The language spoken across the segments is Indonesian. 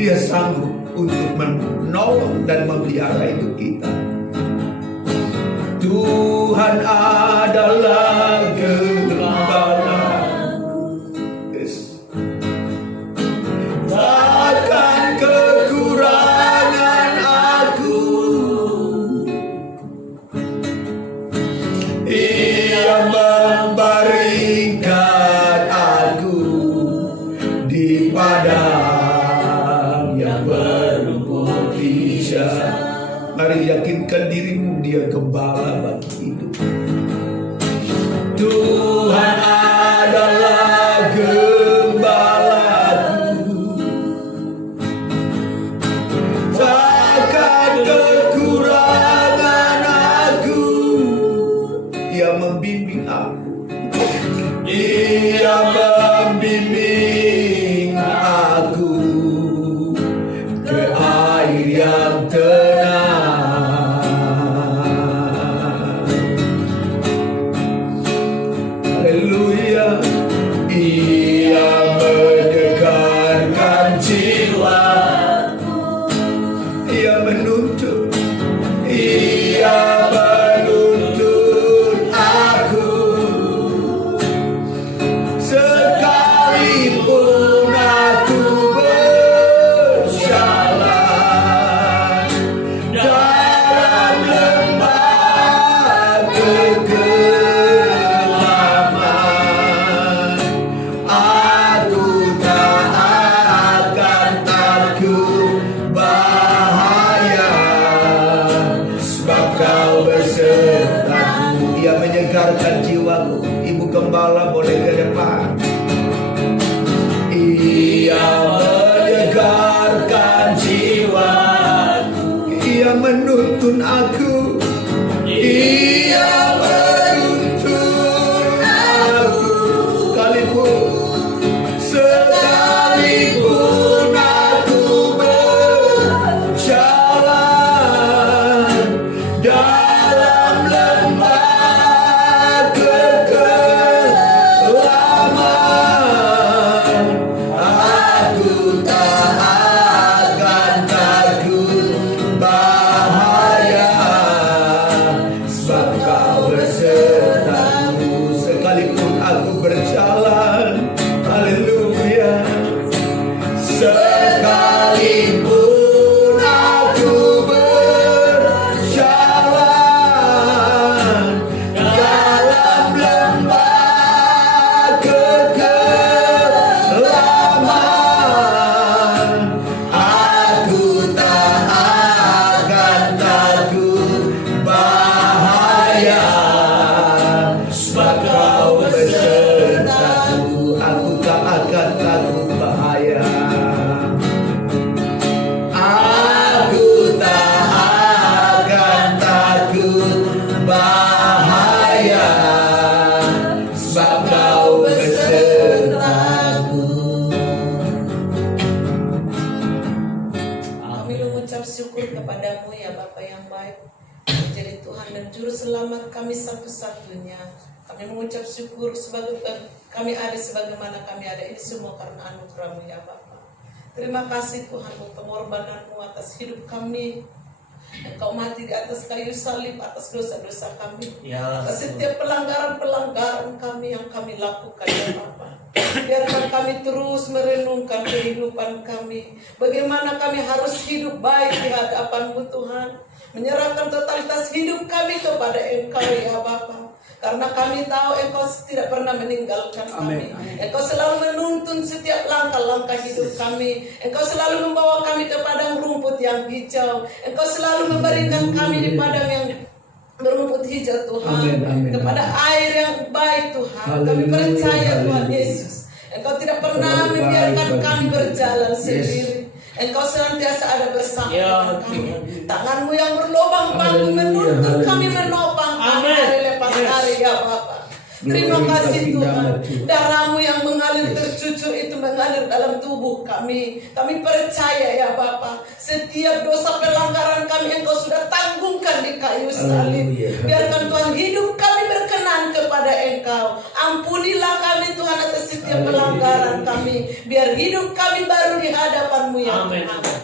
Dia sanggup untuk menolong dan memelihara hidup kita. Tuhan adalah gembala, takkan kekurangan aku. Ia memberikan aku di padang yang berumput hijau. Mari yakinkan dirimu, Dia gembala bagi hidup. Tuhan adalah gembalaku, takkan kekurangan aku. Ia membimbing aku, Ia membimbing aku ke air yang tenang. Haleluya. Ia menyegarkan jiwaku, Ia menuntun, Ia menuntun aku. Sekalipun aku berjalan dalam lembah kegelapan, aku tak akan takut bahaya, sebab Kau besertaku. Ia menyegarkan jiwaku. Ibu gembala boleh ke depan. Ia menyegarkan jiwaku, Ia menuntun aku, Ia menuntun aku. Sekalipun aku berjalan dalam lembah kegelapan, aku tak akan takut bahaya, sebab Kau besertaku. Sekalipun aku berjalan, haleluya. Sekalipun aku berjalan dalam lembah kegelapan, aku tak akan takut bahaya, sebab Kau besertaku. Aku tak akan takut bahaya. Aku tak akan takut bahaya, sebab Kau besertaku. Kami mengucap syukur kepadamu ya Bapa yang baik, menjadi Tuhan dan Juru Selamat kami satu-satunya. Kami mengucap syukur sebagai kami ada sebagaimana kami ada, ini semua karena anugerah-Mu ya Bapa. Terima kasih Tuhan untuk pengorbanan-Mu atas hidup kami. Engkau mati di atas kayu salib atas dosa-dosa kami, atas setiap pelanggaran-pelanggaran kami yang kami lakukan ya Bapa. Biarkan kami terus merenungkan kehidupan kami, bagaimana kami harus hidup baik di hadapan-Mu Tuhan, menyerahkan totalitas hidup kami kepada Engkau ya Bapa. Karena kami tahu Engkau tidak pernah meninggalkan kami. Engkau selalu menuntun setiap langkah-langkah hidup kami. Engkau selalu membawa kami ke padang rumput yang hijau. Engkau selalu memberikan kami di padang yang berumput hijau Tuhan. Kepada air yang baik Tuhan. Kami percaya Tuhan Yesus, Engkau tidak pernah membiarkan kami berjalan sendiri. Engkau senantiasa ada bersama kami. Tangan-Mu yang berlobang paku menuntun kami, menopang kami hari lepas hari ya Bapa. Terima kasih Tuhan. Darah-Mu yang mengalir tercucur itu mengalir dalam tubuh kami. Kami percaya ya Bapa, setiap dosa pelanggaran kami Engkau sudah tanggungkan di kayu salib. Biarkan Tuhan hidup kami berkenan kepada kepada Engkau. Ampunilah kami Tuhan atas setiap pelanggaran kami. Biar hidup kami baru di hadapan-Mu ya Tuhan.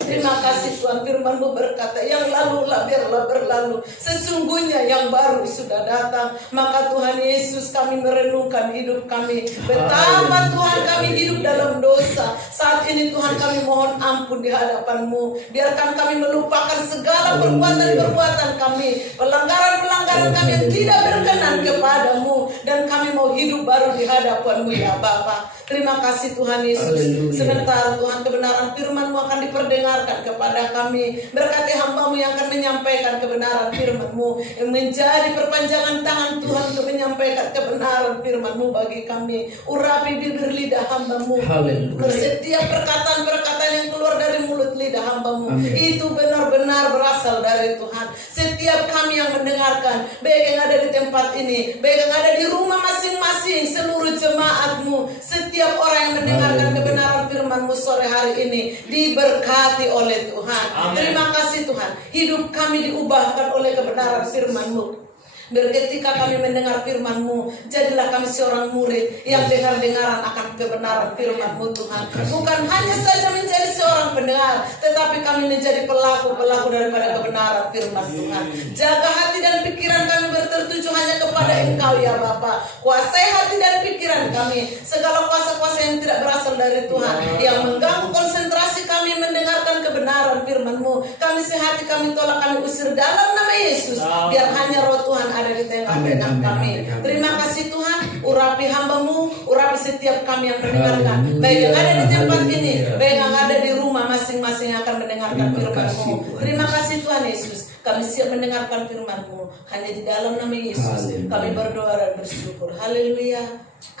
Terima kasih Tuhan, firman-Mu berkata, yang lalulah biarlah berlalu, sesungguhnya yang baru sudah datang. Maka Tuhan Yesus, kami merenungkan hidup kami, betapa Tuhan kami hidup dalam dosa. Saat ini Tuhan kami mohon ampun di hadapan-Mu. Biarkan kami melupakan segala perbuatan-perbuatan kami, pelanggaran-pelanggaran kami yang tidak berkenan kepadamu, dan kami mau hidup baru di hadapan-Mu ya Bapa. Terima kasih Tuhan Yesus. Sebentar Tuhan, kebenaran firman-Mu akan diperdengarkan kepada kami. Berkati hamba-Mu yang akan menyampaikan kebenaran firman-Mu, yang menjadi perpanjangan tangan Tuhan untuk menyampaikan kebenaran firman-Mu bagi kami. Urapi bibir lidah hamba-Mu. Setiap perkataan-perkataan yang keluar dari mulut lidah hamba-Mu, itu benar-benar berasal dari Tuhan. Setiap kami yang mendengarkan, baik yang ada di tempat ini, baik yang ada di rumah masing-masing, seluruh jemaat-Mu, setiap orang yang mendengarkan kebenaran firman-Mu sore hari ini diberkati oleh Tuhan. Terima kasih Tuhan, hidup kami diubahkan oleh kebenaran firman-Mu. Ketika kami mendengar firman-Mu, jadilah kami seorang murid yang dengar-dengaran akan kebenaran firman-Mu Tuhan. Bukan hanya saja menjadi seorang pendengar, tetapi kami menjadi pelaku-pelaku daripada kebenaran firman Tuhan. Jaga hati dan pikiran kami bertertuju hanya kepada Engkau ya Bapa. Kuasai hati dan pikiran kami, segala kuasa-kuasa yang tidak berasal dari Tuhan, yang mengganggu konsentrasi kami mendengarkan kebenaran firman-Mu, kami sehati, kami tolak, kami usir dalam nama Yesus. Biar hanya roh Tuhan ada di tengah-tengah kami. Terima kasih Tuhan, urapi hamba-Mu, urapi setiap kami yang mendengarkan, baik yang ada di tempat ini, baik yang ada di rumah masing-masing yang akan mendengarkan firman-Mu. Terima kasih Tuhan Yesus, kami siap mendengarkan firman-Mu. Hanya di dalam nama Yesus kami berdoa dan bersyukur. Haleluya.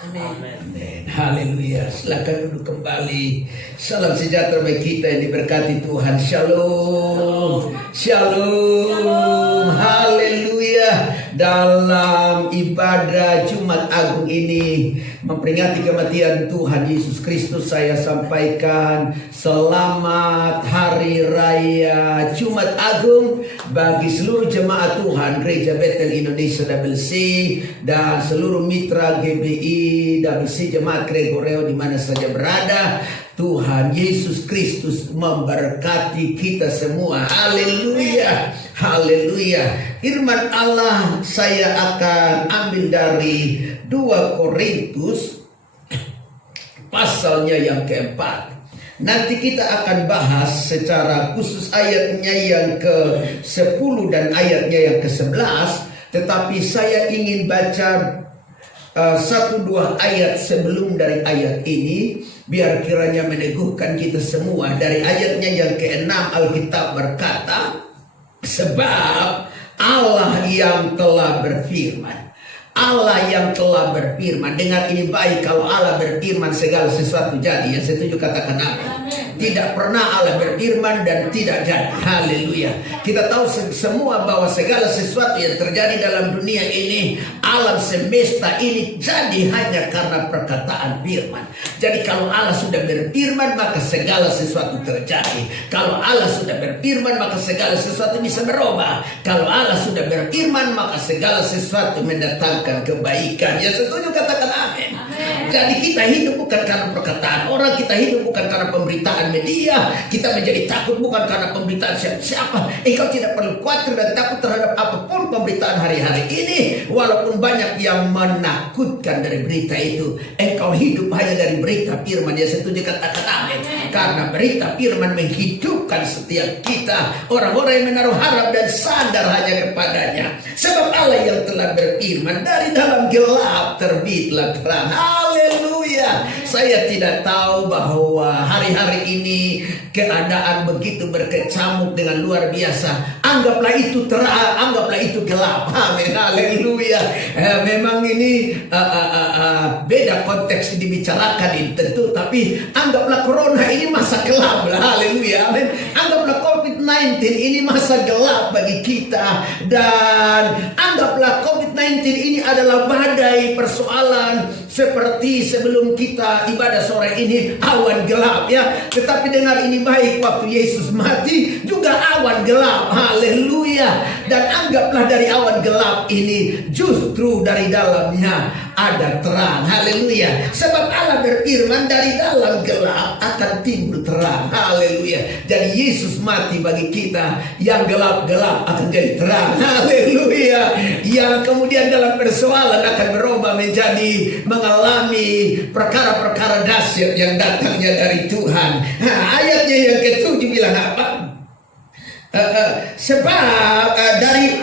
Amin. Haleluya. Silakan duduk kembali. Salam sejahtera bagi kita yang diberkati Tuhan. Shalom. Shalom. Haleluya. Dalam ibadah Jumat Agung ini, memperingati kematian Tuhan Yesus Kristus, saya sampaikan selamat Hari Raya Jumat Agung bagi seluruh jemaat Tuhan Gereja Bethel Indonesia WC dan seluruh mitra GBI WC Jemaat Gregoreo di mana saja berada. Tuhan Yesus Kristus memberkati kita semua. Haleluya. Haleluya. Firman Allah saya akan ambil dari 2 Korintus pasalnya yang keempat. Nanti kita akan bahas secara khusus ayatnya yang ke-10 dan ayatnya yang ke-11. Tetapi saya ingin baca 1-2 ayat sebelum dari ayat ini, biar kiranya meneguhkan kita semua. Dari ayatnya yang ke-6 Alkitab berkata, sebab Allah yang telah berfirman. Allah yang telah berfirman. Dengar ini baik, kalau Allah berfirman segala sesuatu jadi. Yang setuju katakan amin. Tidak pernah Allah berfirman dan tidak jadi. Haleluya. Kita tahu semua bahwa segala sesuatu yang terjadi dalam dunia ini, alam semesta ini jadi hanya karena perkataan firman. Jadi kalau Allah sudah berfirman, maka segala sesuatu terjadi. Kalau Allah sudah berfirman, maka segala sesuatu bisa berubah. Kalau Allah sudah berfirman, maka segala sesuatu mendatangkan kebaikan. Ya setuju katakan amin. Jadi kita hidup bukan karena perkataan orang, kita hidup bukan karena pemberitaan media, kita menjadi takut bukan karena pemberitaan siapa. Engkau tidak perlu khawatir dan takut terhadap apapun pemberitaan hari-hari ini, walaupun banyak yang menakutkan dari berita itu. Engkau hidup hanya dari berita firman. Ya setuju katakan amin. Karena berita firman menghidupkan setiap kita, orang-orang yang menaruh harap dan sadar hanya kepadanya. Sebab Allah yang telah berfirman, dari dalam gelap terbitlah terang. Haleluya. Saya tidak tahu bahwa hari-hari ini keadaan begitu berkecamuk dengan luar biasa. Anggaplah itu terang, anggaplah itu gelap. Amin. Haleluya. Memang ini beda konteks dibicarakan ini tentu, tapi anggaplah corona ini masa gelap. Haleluya. Amin. Anggaplah COVID-19 ini masa gelap bagi kita, dan anggaplah COVID-19 ini adalah badai persoalan seperti sebelum kita ibadah sore ini awan gelap ya. Tetapi dengar ini baik, waktu Yesus mati juga awan gelap. Haleluya. Dan anggaplah dari awan gelap ini justru dari dalamnya ada terang. Haleluya. Sebab Allah berfirman dari dalam gelap akan timbul terang. Haleluya. Jadi Yesus mati bagi kita, yang gelap-gelap akan jadi terang. Haleluya. Yang kemudian dalam persoalan akan berubah menjadi mengalami perkara-perkara dahsyat yang datangnya dari Tuhan. Ayatnya yang ke-7 bilang apa? Sebab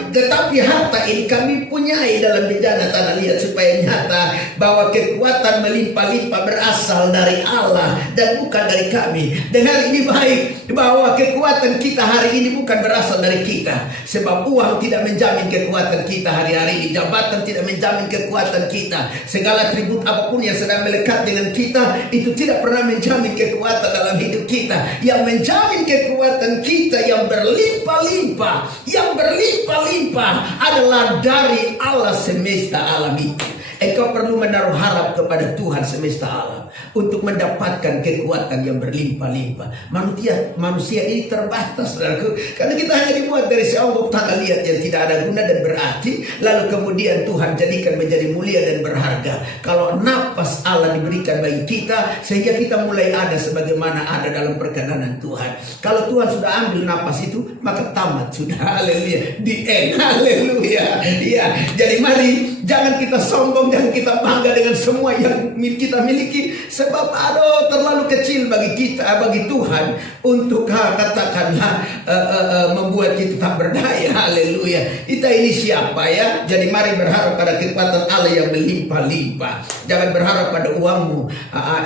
tetapi harta ini kami punyai dalam bejana tanah liat, supaya nyata bahwa kekuatan melimpah-limpah berasal dari Allah dan bukan dari kami. Dengar ini baik, bahwa kekuatan kita hari ini bukan berasal dari kita. Sebab uang tidak menjamin kekuatan kita hari-hari ini, jabatan tidak menjamin kekuatan kita, segala atribut apapun yang sedang melekat dengan kita itu tidak pernah menjamin kekuatan dalam hidup kita. Yang menjamin kekuatan kita yang berlimpah-limpah, yang berlimpah-limpah adalah dari Allah semesta alam itu. Engkau perlu menaruh harap kepada Tuhan semesta alam untuk mendapatkan kekuatan yang berlimpah-limpah. Manusia ini terbatas, saudaraku, karena kita hanya dibuat dari seonggok tanah liat yang tidak ada guna dan berarti. Lalu kemudian Tuhan jadikan menjadi mulia dan berharga. Kalau napas Allah diberikan bagi kita, sehingga kita mulai ada sebagaimana ada dalam perkenanan Tuhan. Kalau Tuhan sudah ambil napas itu, maka tamat sudah. Haleluya. The end. Haleluya. Ya, jadi mari jangan kita sombong, jangan kita bangga dengan semua yang kita miliki, sebab aduh terlalu kecil bagi kita, bagi Tuhan untuk katakanlah membuat kita tak berdaya. Haleluya. Kita ini siapa ya? Jadi mari berharap pada kekuatan Allah yang melimpah-limpah. Jangan berharap pada uangmu,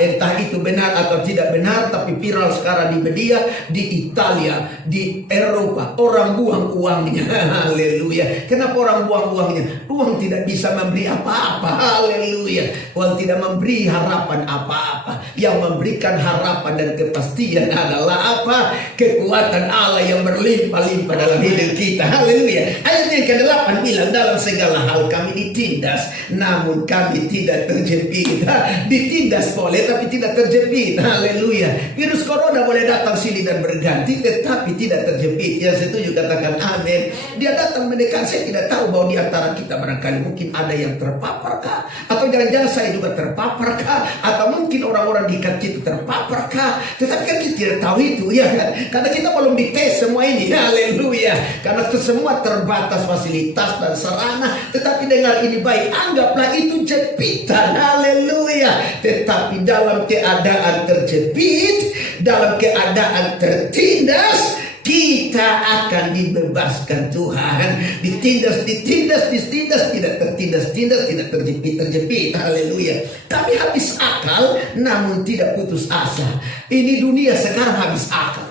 entah itu benar atau tidak benar. Tapi viral sekarang di media, di Italia, di Eropa, orang buang uangnya. Haleluya. Kenapa orang buang uangnya? Uang tidak bisa memberi apa-apa. Haleluya. Uang tidak memberi harapan apa-apa. Yang memberikan harapan dan kepastian adalah apa? Kekuatan Allah yang berlimpah-limpah dalam hidup kita. Haleluya. Ayat yang ke-8 bilang, dalam segala hal kami ditindas, namun kami tidak terjepit. Ditindas boleh tapi tidak terjepit. Haleluya. Virus corona boleh datang sini dan berganti, tetapi tidak terjepit. Yang setuju katakan amin. Dia datang mendekat, saya tidak tahu bahwa di antara kita barangkali mungkin ada yang terpaparkah, atau jangan-jangan saya juga terpaparkah, atau mungkin orang-orang di dekat kita terpaparkah. Tetapi kan kita tidak tahu itu, ya kan? Karena kita belum dites semua ini. Haleluya. Karena itu semua terbatas fasilitas dan sarana. Tetapi dengar ini baik, anggaplah itu jepitan. Haleluya. Tetapi dalam keadaan terjepit, dalam keadaan tertindas, kita akan dibebaskan Tuhan. Ditindas, tidak tertindas, tidak terjepit. Haleluya. Tapi habis akal, namun tidak putus asa. Ini dunia sekarang habis akal.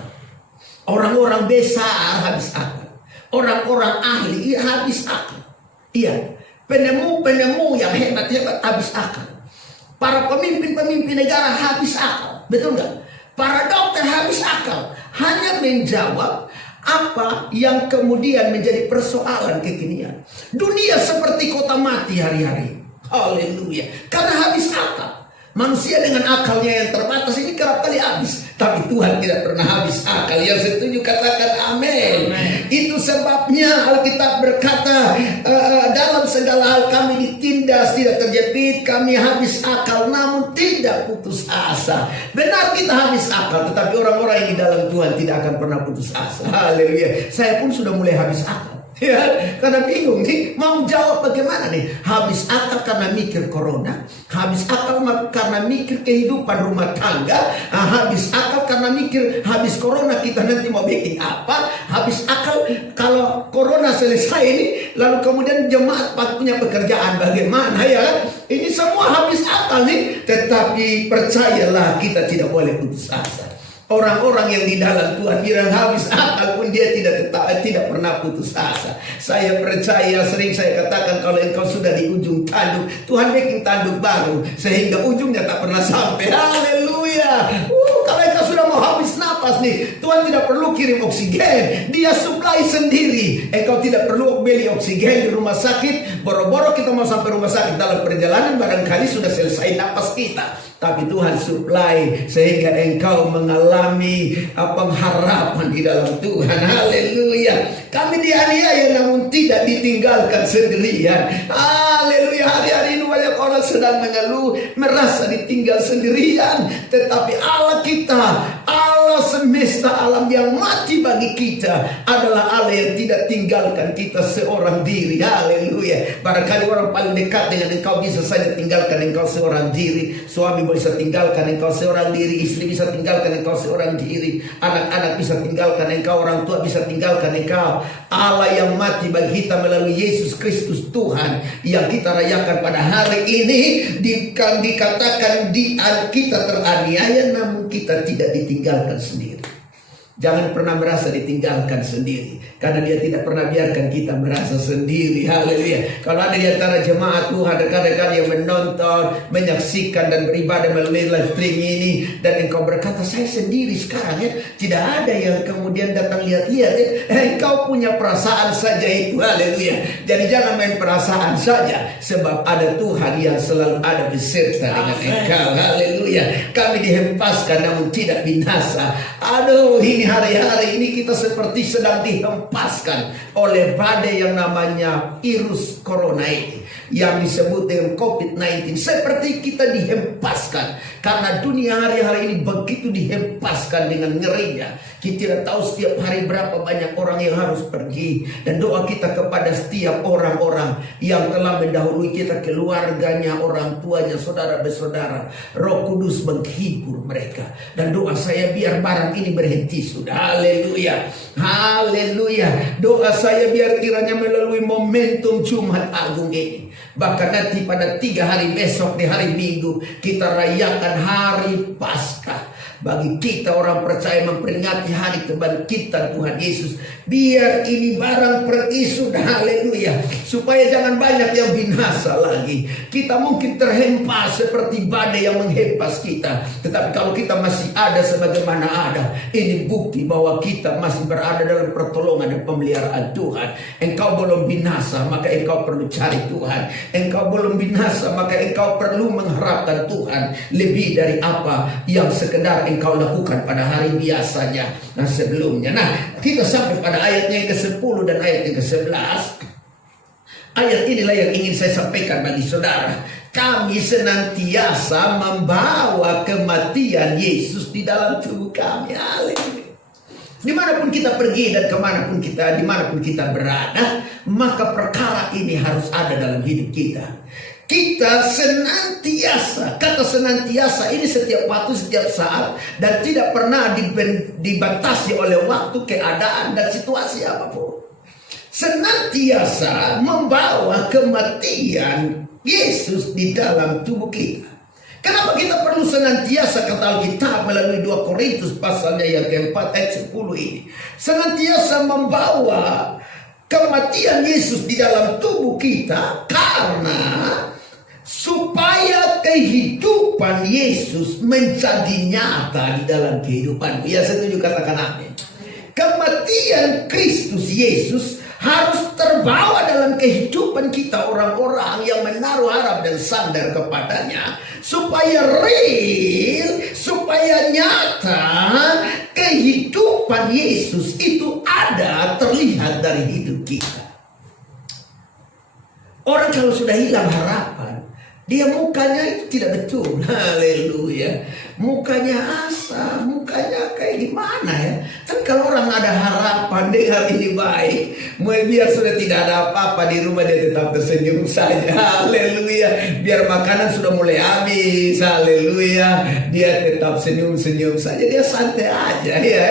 Orang-orang besar habis akal. Orang-orang ahli habis akal. Iya. Penemu yang hebat-hebat habis akal. Para pemimpin negara habis akal. Betul nggak? Para dokter habis akal. Hanya menjawab apa yang kemudian menjadi persoalan kekinian. Dunia seperti kota mati hari-hari. Haleluya. Karena habis akal. Manusia dengan akalnya yang terbatas ini kerap kali habis. Tapi Tuhan tidak pernah habis akal. Yang setuju katakan amin. Itu sebabnya Alkitab berkata, dalam segala hal kami ditindas, tidak terjepit, kami habis akal namun tidak putus asa. Benar kita habis akal, tetapi orang-orang yang di dalam Tuhan tidak akan pernah putus asa. Haleluya. Saya pun sudah mulai habis akal. Ya, karena bingung nih, mau jawab bagaimana nih? Habis akal karena mikir corona, habis akal karena mikir kehidupan rumah tangga, habis akal karena mikir habis corona kita nanti mau bikin apa, habis akal kalau corona selesai ini, lalu kemudian jemaat punya pekerjaan bagaimana ya kan? Ini semua habis akal nih, tetapi percayalah kita tidak boleh putus asa. Orang-orang yang di dalam Tuhan bilang habis akal pun dia tidak pernah putus asa. Saya percaya, sering saya katakan, kalau engkau sudah di ujung tanduk, Tuhan bikin tanduk baru sehingga ujungnya tak pernah sampai. Haleluya. Kalau engkau sudah mau habis napas, napas nih, Tuhan tidak perlu kirim oksigen, Dia supply sendiri. Engkau tidak perlu beli oksigen di rumah sakit. Boro-boro kita mau sampai rumah sakit, dalam perjalanan barangkali sudah selesai napas kita, tapi Tuhan supply sehingga engkau mengalami pengharapan di dalam Tuhan. Haleluya. Kami dianiaya namun tidak ditinggalkan sendirian. Haleluya. Hari-hari ini banyak orang sedang mengeluh, merasa ditinggal sendirian. Tetapi Allah kita, Allah semesta alam yang mati bagi kita, adalah Allah yang tidak tinggalkan kita seorang diri. Haleluya. Barangkali orang paling dekat dengan engkau bisa saja tinggalkan engkau seorang diri. Suami bisa tinggalkan engkau seorang diri, istri bisa tinggalkan engkau seorang diri, anak-anak bisa tinggalkan engkau, orang tua bisa tinggalkan engkau. Allah yang mati bagi kita melalui Yesus Kristus Tuhan yang kita rayakan pada hari ini, dikatakan kita teraniaya namun kita tidak ditinggalkan sendiri. Jangan pernah merasa ditinggalkan sendiri, karena Dia tidak pernah biarkan kita merasa sendiri. Haleluya. Kalau ada di antara jemaat Tuhan, rekan-rekan yang menonton, menyaksikan dan beribadah melalui live stream ini, dan engkau berkata, saya sendiri sekarang ya, tidak ada yang kemudian datang lihat-lihat ya. Engkau punya perasaan saja itu. Haleluya. Jadi jangan main perasaan saja, sebab ada Tuhan yang selalu ada beserta dengan engkau. Haleluya. Kami dihempaskan namun tidak binasa. Aduh, ini hari-hari ini kita seperti sedang dihempaskan oleh badai yang namanya virus corona ini, yang disebut dengan COVID-19. Seperti kita dihempaskan, karena dunia hari-hari ini begitu dihempaskan dengan ngerinya. Kita tidak tahu setiap hari berapa banyak orang yang harus pergi. Dan doa kita kepada setiap orang-orang yang telah mendahului kita, keluarganya, orang tuanya, saudara bersaudara, Roh Kudus menghibur mereka. Dan doa saya biar barang ini berhenti sudah. Haleluya. Haleluya. Doa saya biar kiranya melalui momentum Jumat Agung ini, bahkan nanti pada 3 hari besok di hari Minggu, kita rayakan hari Paskah. Bagi kita orang percaya memperingati hari kebangkitan Tuhan Yesus, biar ini barang pergi sudah. Haleluya. Supaya jangan banyak yang binasa lagi. Kita mungkin terhempas seperti badai yang menghempas kita, tetapi kalau kita masih ada sebagaimana ada, ini bukti bahwa kita masih berada dalam pertolongan dan pemeliharaan Tuhan. Engkau belum binasa, maka engkau perlu cari Tuhan. Engkau belum binasa, maka engkau perlu mengharapkan Tuhan lebih dari apa yang sekedar engkau lakukan pada hari biasanya sebelumnya. Nah, kita sampai pada ayatnya yang ke-10 dan ayat yang ke-11. Ayat inilah yang ingin saya sampaikan bagi saudara. Kami senantiasa membawa kematian Yesus di dalam tubuh kami. Haleluya. Dimanapun kita pergi dan dimanapun kita berada, maka perkara ini harus ada dalam hidup kita. Kita senantiasa, kata senantiasa ini setiap waktu, setiap saat, dan tidak pernah dibatasi oleh waktu, keadaan, dan situasi apapun. Senantiasa membawa kematian Yesus di dalam tubuh kita. Kenapa kita perlu senantiasa, kata Alkitab melalui 2 Korintus pasalnya yang ke-4 ayat 10 ini. Senantiasa membawa kematian Yesus di dalam tubuh kita, karena supaya kehidupan Yesus menjadi nyata di dalam kehidupanmu. Ya, setuju, katakan amin. Kematian Kristus Yesus harus terbawa dalam kehidupan kita, orang-orang yang menaruh harap dan sandar kepadanya, supaya real, supaya nyata kehidupan Yesus itu ada, terlihat dari hidup kita. Orang kalau sudah hilang harapan, dia mukanya itu tidak betul. Haleluya. Mukanya asa, mukanya kayak gimana ya. Tapi kalau orang ada harapan, dia ini baik, biar sudah tidak ada apa-apa di rumah, dia tetap tersenyum saja. Haleluya. Biar makanan sudah mulai habis, haleluya, dia tetap senyum-senyum saja, dia santai aja ya.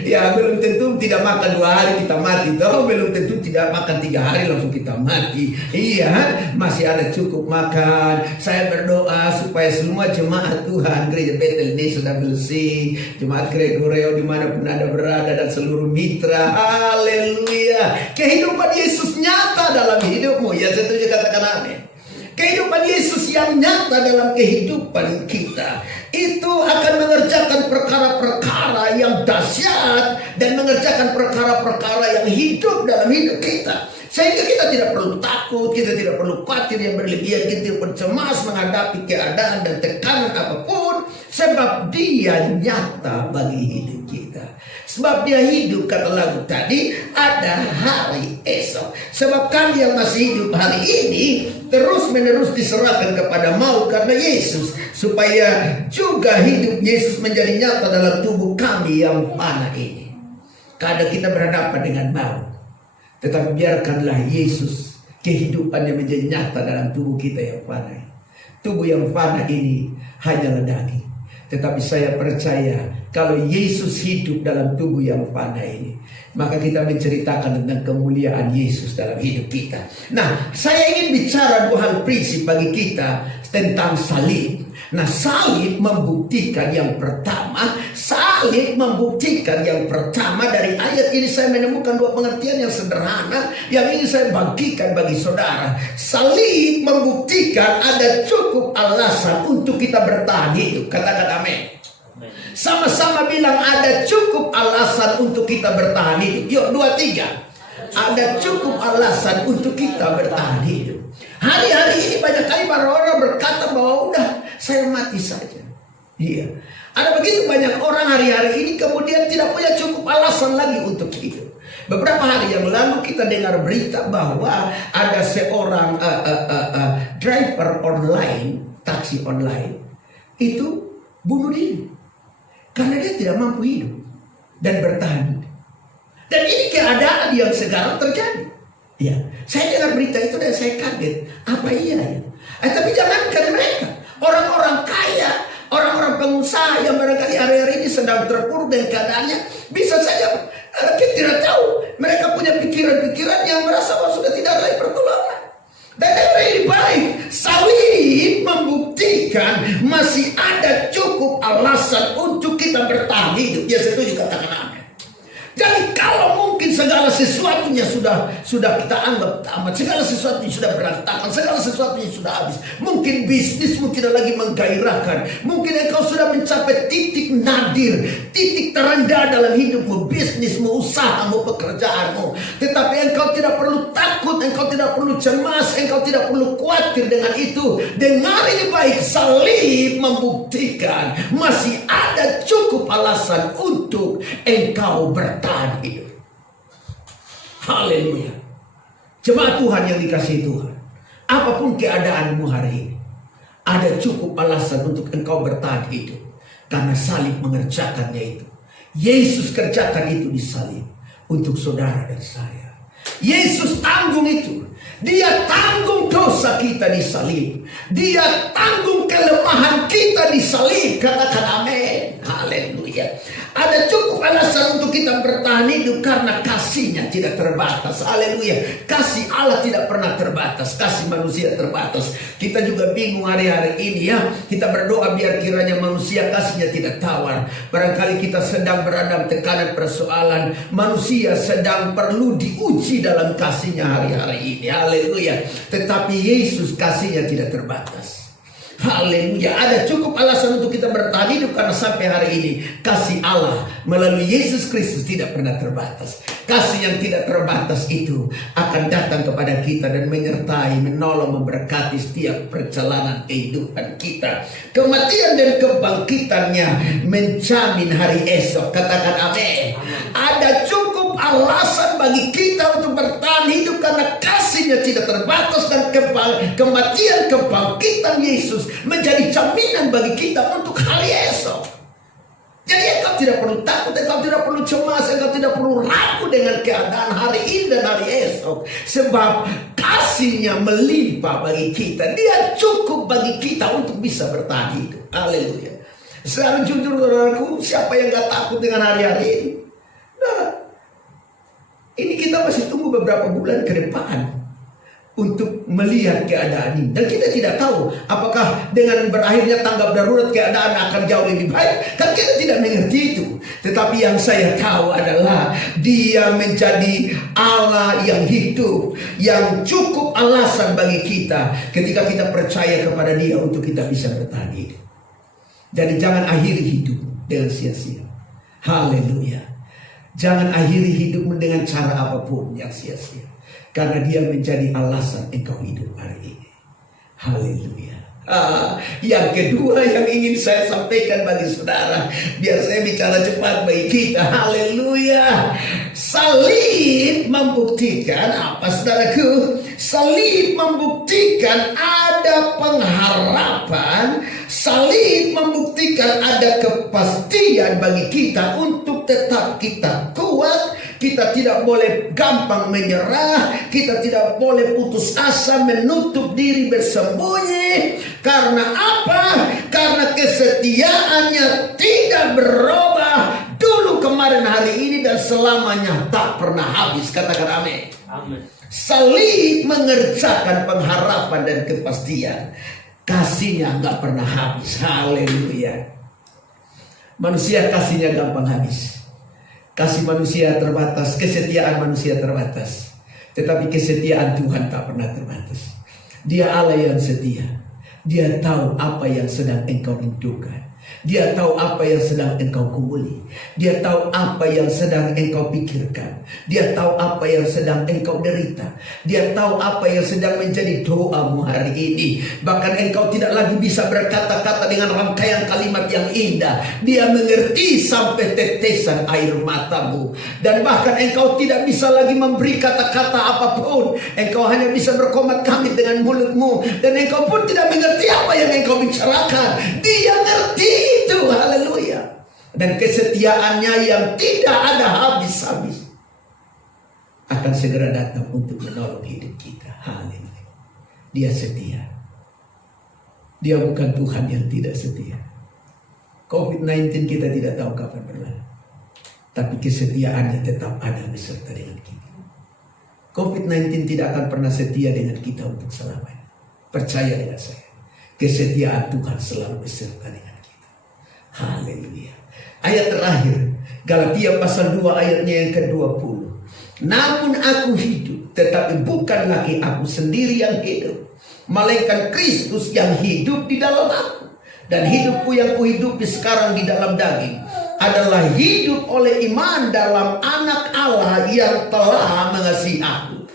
Ya, belum tentu tidak makan 2 hari kita mati, toh belum tentu tidak makan 3 hari langsung kita mati. Iya, masih ada cukup makan. Saya berdoa supaya semua jemaat Tuhan, Gereja Betel ini sudah bersih, jemaat Gregoreo dimanapun Anda berada, dan seluruh mitra. Haleluya. Kehidupan Yesus nyata dalam hidupmu. Ya, setuju, katakan amin. Kehidupan Yesus yang nyata dalam kehidupan kita itu akan mengerjakan perkara-perkara yang dahsyat dan mengerjakan perkara-perkara yang hidup dalam hidup kita. Sehingga kita tidak perlu takut, kita tidak perlu khawatir yang berlebihan, kita tidak perlu cemas menghadapi keadaan dan tekanan apapun. Sebab dia nyata bagi hidup kita. Sebab dia hidup, kata lagu tadi, ada hari esok. Sebab kami yang masih hidup hari ini terus menerus diserahkan kepada maut karena Yesus, supaya juga hidup Yesus menjadi nyata dalam tubuh kami yang fana ini. Kadang kita berhadapan dengan maut, tetapi biarkanlah Yesus kehidupannya menjadi nyata dalam tubuh kita yang fana. Tubuh yang fana ini hanyalah daging. Tetapi saya percaya kalau Yesus hidup dalam tubuh yang fana ini, maka kita menceritakan tentang kemuliaan Yesus dalam hidup kita. Nah, saya ingin bicara dua hal prinsip bagi kita tentang salib. Nah, salib membuktikan yang pertama. Dari ayat ini saya menemukan dua pengertian yang sederhana yang ingin saya bagikan bagi saudara. Salib membuktikan ada cukup alasan untuk kita bertahan hidup. Katakan amin. Sama-sama bilang ada cukup alasan untuk kita bertahan hidup. Yuk, 2, 3. Ada cukup alasan untuk kita bertahan hidup. Hari-hari ini banyak kali para orang berkata bahwa udah saya mati saja. Iya. Ada begitu banyak orang hari-hari ini kemudian tidak punya cukup alasan lagi untuk hidup. Beberapa hari yang lalu kita dengar berita bahwa ada seorang driver online, taksi online, itu bunuh diri karena dia tidak mampu hidup dan bertahan hidup. Dan ini keadaan yang sekarang terjadi. Ya, saya dengar berita itu dan saya kaget. Apa iya ya? Tapi jangankan mereka, orang-orang kaya, orang-orang pengusaha yang barangkali hari-hari ini sedang terpuruk dengan keadaannya, bisa saja kita tidak tahu. Mereka punya pikiran-pikiran yang merasa bahwa sudah tidak ada pertolongan. Dan yang lebih baik, salib membuktikan masih ada cukup alasan untuk kita bertahan hidup. Ya, setuju, katakan amin. Jadi kalau mungkin segala sesuatunya sudah kita anggap tamat, segala sesuatunya sudah berantakan, segala sesuatunya sudah habis. Mungkin bisnismu tidak lagi menggairahkan. Mungkin engkau sudah mencapai titik nadir, titik terendah dalam hidupmu, bisnismu, usahamu, pekerjaanmu. Tetapi engkau tidak perlu takut, engkau tidak perlu cemas, engkau tidak perlu khawatir dengan itu. Dengar ini baik, salib membuktikan masih ada cukup alasan untuk engkau bertahan hidup. Haleluya. Jemaat Tuhan yang dikasihi Tuhan, apapun keadaanmu hari ini, ada cukup alasan untuk engkau bertahan hidup, karena salib mengerjakannya itu. Yesus kerjakan itu di salib untuk saudara dan saya. Yesus tanggung itu. Dia tanggung dosa kita di salib. Dia tanggung kelemahan kita di salib. Katakan amin. Haleluya. Ada cukup alasan untuk kita bertahan hidup karena kasih-Nya tidak terbatas. Haleluya. Kasih Allah tidak pernah terbatas. Kasih manusia terbatas. Kita juga bingung hari-hari ini ya. Kita berdoa biar kiranya manusia kasih-Nya tidak tawar. Barangkali kita sedang berada dalam tekanan persoalan. Manusia sedang perlu diuji dalam kasih-Nya hari-hari ini. Haleluya. Tetapi Yesus kasih-Nya tidak terbatas. Haleluya. Ada cukup alasan untuk kita bertahan hidup karena sampai hari ini kasih Allah melalui Yesus Kristus tidak pernah terbatas. Kasih yang tidak terbatas itu akan datang kepada kita dan menyertai, menolong, memberkati setiap perjalanan kehidupan kita. Kematian dan kebangkitannya menjamin hari esok. Katakan amin. Ada cukup alasan bagi kita untuk bertahan hidup karena kasih-Nya tidak terbatas dan kematian kebangkitan Yesus menjadi jaminan bagi kita untuk hari esok. Jadi engkau tidak perlu takut, engkau tidak perlu cemas, engkau tidak perlu ragu dengan keadaan hari ini dan hari esok. Sebab kasih-Nya melimpah bagi kita. Dia cukup bagi kita untuk bisa bertahan hidup. Haleluya. Sekarang jujur saudaraku, siapa yang gak takut dengan hari-hari ini? Nah, ini kita masih tunggu beberapa bulan ke depan untuk melihat keadaan ini. Dan kita tidak tahu apakah dengan berakhirnya tanggap darurat keadaan akan jauh lebih baik. Kan kita tidak mengerti itu. Tetapi yang saya tahu adalah Dia menjadi Allah yang hidup, yang cukup alasan bagi kita ketika kita percaya kepada Dia untuk kita bisa bertahan hidup. Jadi jangan akhiri hidup dengan sia-sia. Haleluya. Jangan akhiri hidupmu dengan cara apapun yang sia-sia. Karena dia menjadi alasan engkau hidup hari ini. Haleluya. Yang kedua yang ingin saya sampaikan bagi saudara, biar saya bicara cepat bagi kita. Haleluya. Salib membuktikan apa, saudaraku? Salib membuktikan ada pengharapan. Salib membuktikan ada kepastian bagi kita untuk tetap kita kuat. Kita tidak boleh gampang menyerah. Kita tidak boleh putus asa, menutup diri, bersembunyi. Karena apa? Karena kesetiaannya tidak berubah. Dulu, kemarin, hari ini, dan selamanya tak pernah habis. Katakan amin. Amin. Salib mengerjakan pengharapan dan kepastian. Kasihnya nggak pernah habis. Haleluya. Manusia kasihnya gampang habis. Kasih manusia terbatas, kesetiaan manusia terbatas. Tetapi kesetiaan Tuhan tak pernah terbatas. Dia Allah yang setia. Dia tahu apa yang sedang engkau rindukan. Dia tahu apa yang sedang engkau gumuli. Dia tahu apa yang sedang engkau pikirkan. Dia tahu apa yang sedang engkau derita. Dia tahu apa yang sedang menjadi doamu hari ini. Bahkan engkau tidak lagi bisa berkata-kata dengan rangkaian kalimat yang indah. Dia mengerti sampai tetesan air matamu. Dan bahkan engkau tidak bisa lagi memberi kata-kata apapun. Engkau hanya bisa berkomat-kamit dengan mulutmu. Dan engkau pun tidak mengerti apa yang engkau bicarakan. Dia ngerti itu. Haleluya. Dan kesetiaannya yang tidak ada habis-habis akan segera datang untuk menolong hidup kita. Haleluya. Dia setia. Dia bukan Tuhan yang tidak setia. COVID-19 kita tidak tahu kapan berlalu, tapi kesetiaannya tetap ada beserta dengan kita. COVID-19 tidak akan pernah setia dengan kita untuk selamanya. Percaya dengan saya. Kesetiaan Tuhan selalu beserta dengan kita. Haleluya. Ayat terakhir, Galatia pasal 2 ayatnya yang ke-20. Namun aku hidup, tetapi bukan lagi aku sendiri yang hidup, melainkan Kristus yang hidup di dalam aku. Dan hidupku yang kuhidupi sekarang di dalam daging adalah hidup oleh iman dalam Anak Allah yang telah mengasihi aku